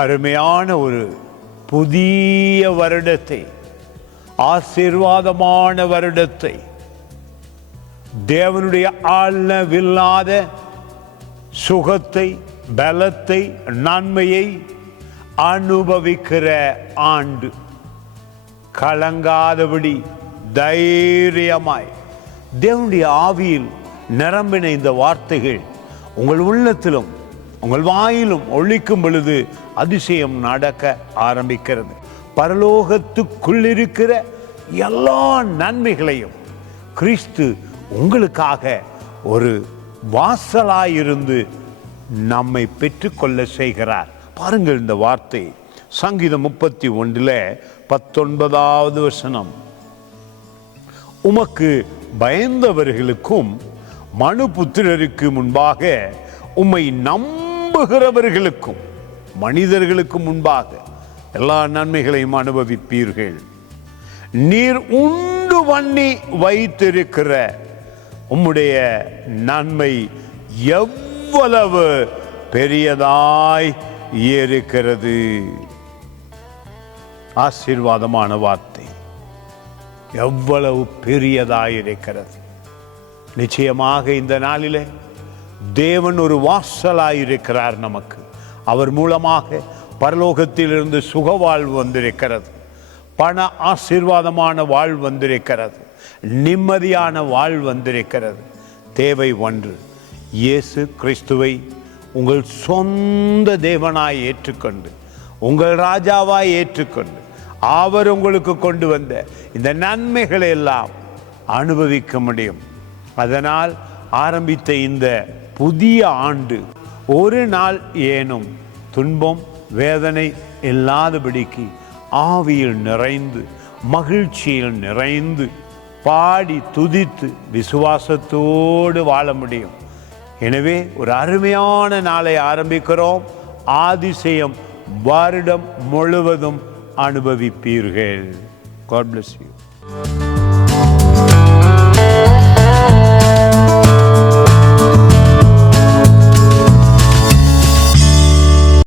அருமையான ஒரு புதிய வருடத்தை, ஆசீர்வாதமான வருடத்தை, தேவனுடைய அளவில்லாத சுகத்தை, பலத்தை, நன்மையை அனுபவிக்கிற ஆண்டு. கலங்காதபடி தைரியமாய் தேவனுடைய ஆவியில் நிரம்பின இந்த வார்த்தைகள் உங்கள் உள்ளத்திலும் உங்கள் வாயிலும் ஒலிக்கும் பொழுது அதிசயம் நடக்க ஆரம்பிக்கிறது. பரலோகத்துக்குள் இருக்கிற எல்லா நன்மைகளையும் கிறிஸ்து உங்களுக்காக ஒரு வாசலாயிருந்து நம்மை பெற்றுக்கொள்ள செய்கிறார். பாருங்கள் இந்த வார்த்தை, சங்கீதம் 31:19 வசனம். உமக்கு பயந்தவர்களுக்கும் மனுபுத்திரருக்கு முன்பாக உம்மை நம்புகிறவர்களுக்கும் மனிதர்களுக்கு முன்பாக எல்லா நன்மைகளையும் அனுபவிப்பீர்கள். நீர் உண்டு பண்ணி வைத்திருக்கிற உம்முடைய நன்மை எவ்வளவு பெரியதாய் இருக்கிறது. ஆசீர்வாதமான வார்த்தை, எவ்வளவு பெரியதாய் இருக்கிறது. நிச்சயமாக இந்த நாளிலே தேவன் ஒரு வாசலாயிருக்கிறார் நமக்கு. அவர் மூலமாக பரலோகத்திலிருந்து சுகவாழ்வு வந்திருக்கிறது, பண ஆசீர்வாதமான வாழ்வு வந்திருக்கிறது, நிம்மதியான வாழ்வு வந்திருக்கிறது. தேவை ஒன்று, இயேசு கிறிஸ்துவை உங்கள் சொந்த தேவனாய் ஏற்றுக்கொண்டு, உங்கள் ராஜாவாய் ஏற்றுக்கொண்டு, அவர் உங்களுக்கு கொண்டு வந்த இந்த நன்மைகளை எல்லாம் அனுபவிக்க முடியும். அதனால் ஆரம்பித்த இந்த புதிய ஆண்டு ஒரு நாள் ஏனும் துன்பம் வேதனை இல்லாதபடிக்கு ஆவியில் நிறைந்து மகிழ்ச்சியில் நிறைந்து பாடி துதித்து விசுவாசத்தோடு வாழ முடியும். எனவே ஒரு அருமையான நாளை ஆரம்பிக்கிறோம். அதிசயம் வருடம் முழுவதும் அனுபவிப்பீர்கள். God bless you.